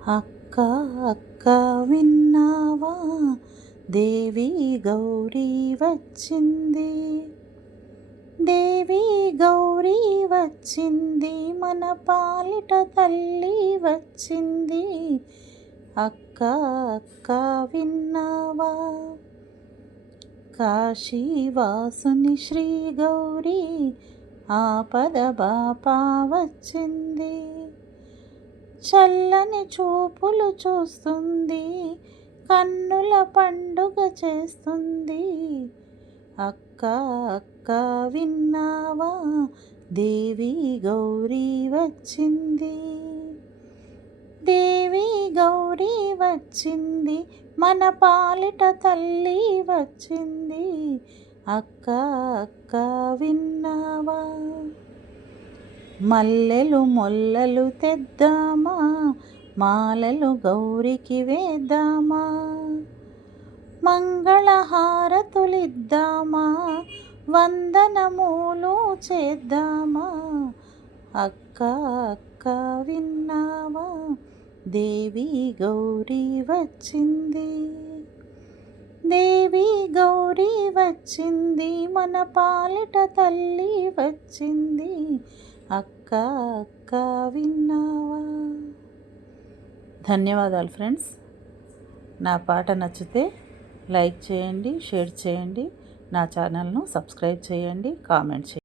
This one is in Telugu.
అక్క అక్క విన్నావా, దేవి గౌరీ వచ్చింది. దేవి గౌరీ వచ్చింది, మన పాలిట తల్లి వచ్చింది. అక్క అక్క విన్నావా, కాశీవాసుని శ్రీ గౌరీ ఆపద బాపా వచ్చింది. చల్లని చూపులు చూస్తుంది, కన్నుల పండుగ చేస్తుంది. అక్క అక్క విన్నావా, దేవి గౌరీ వచ్చింది. దేవి గౌరీ వచ్చింది, మన పాలిట తల్లి వచ్చింది. అక్క అక్క విన్నావా, మల్లెలు మొల్లలు తెద్దామా, మాలలు గౌరికి వేద్దామా, మంగళహారతులిద్దామా, వందనములు చేద్దామా. అక్క అక్క విన్నావా, దేవి గౌరీ వచ్చింది. దేవి గౌరీ వచ్చింది, మన పాలిట తల్లి వచ్చింది. అక్క అక్క విన్నావా. ధన్యవాదాలు ఫ్రెండ్స్. నా పాట నచ్చితే లైక్ చేయండి, షేర్ చేయండి, నా ఛానల్ను సబ్స్క్రైబ్ చేయండి, కామెంట్ చేయండి.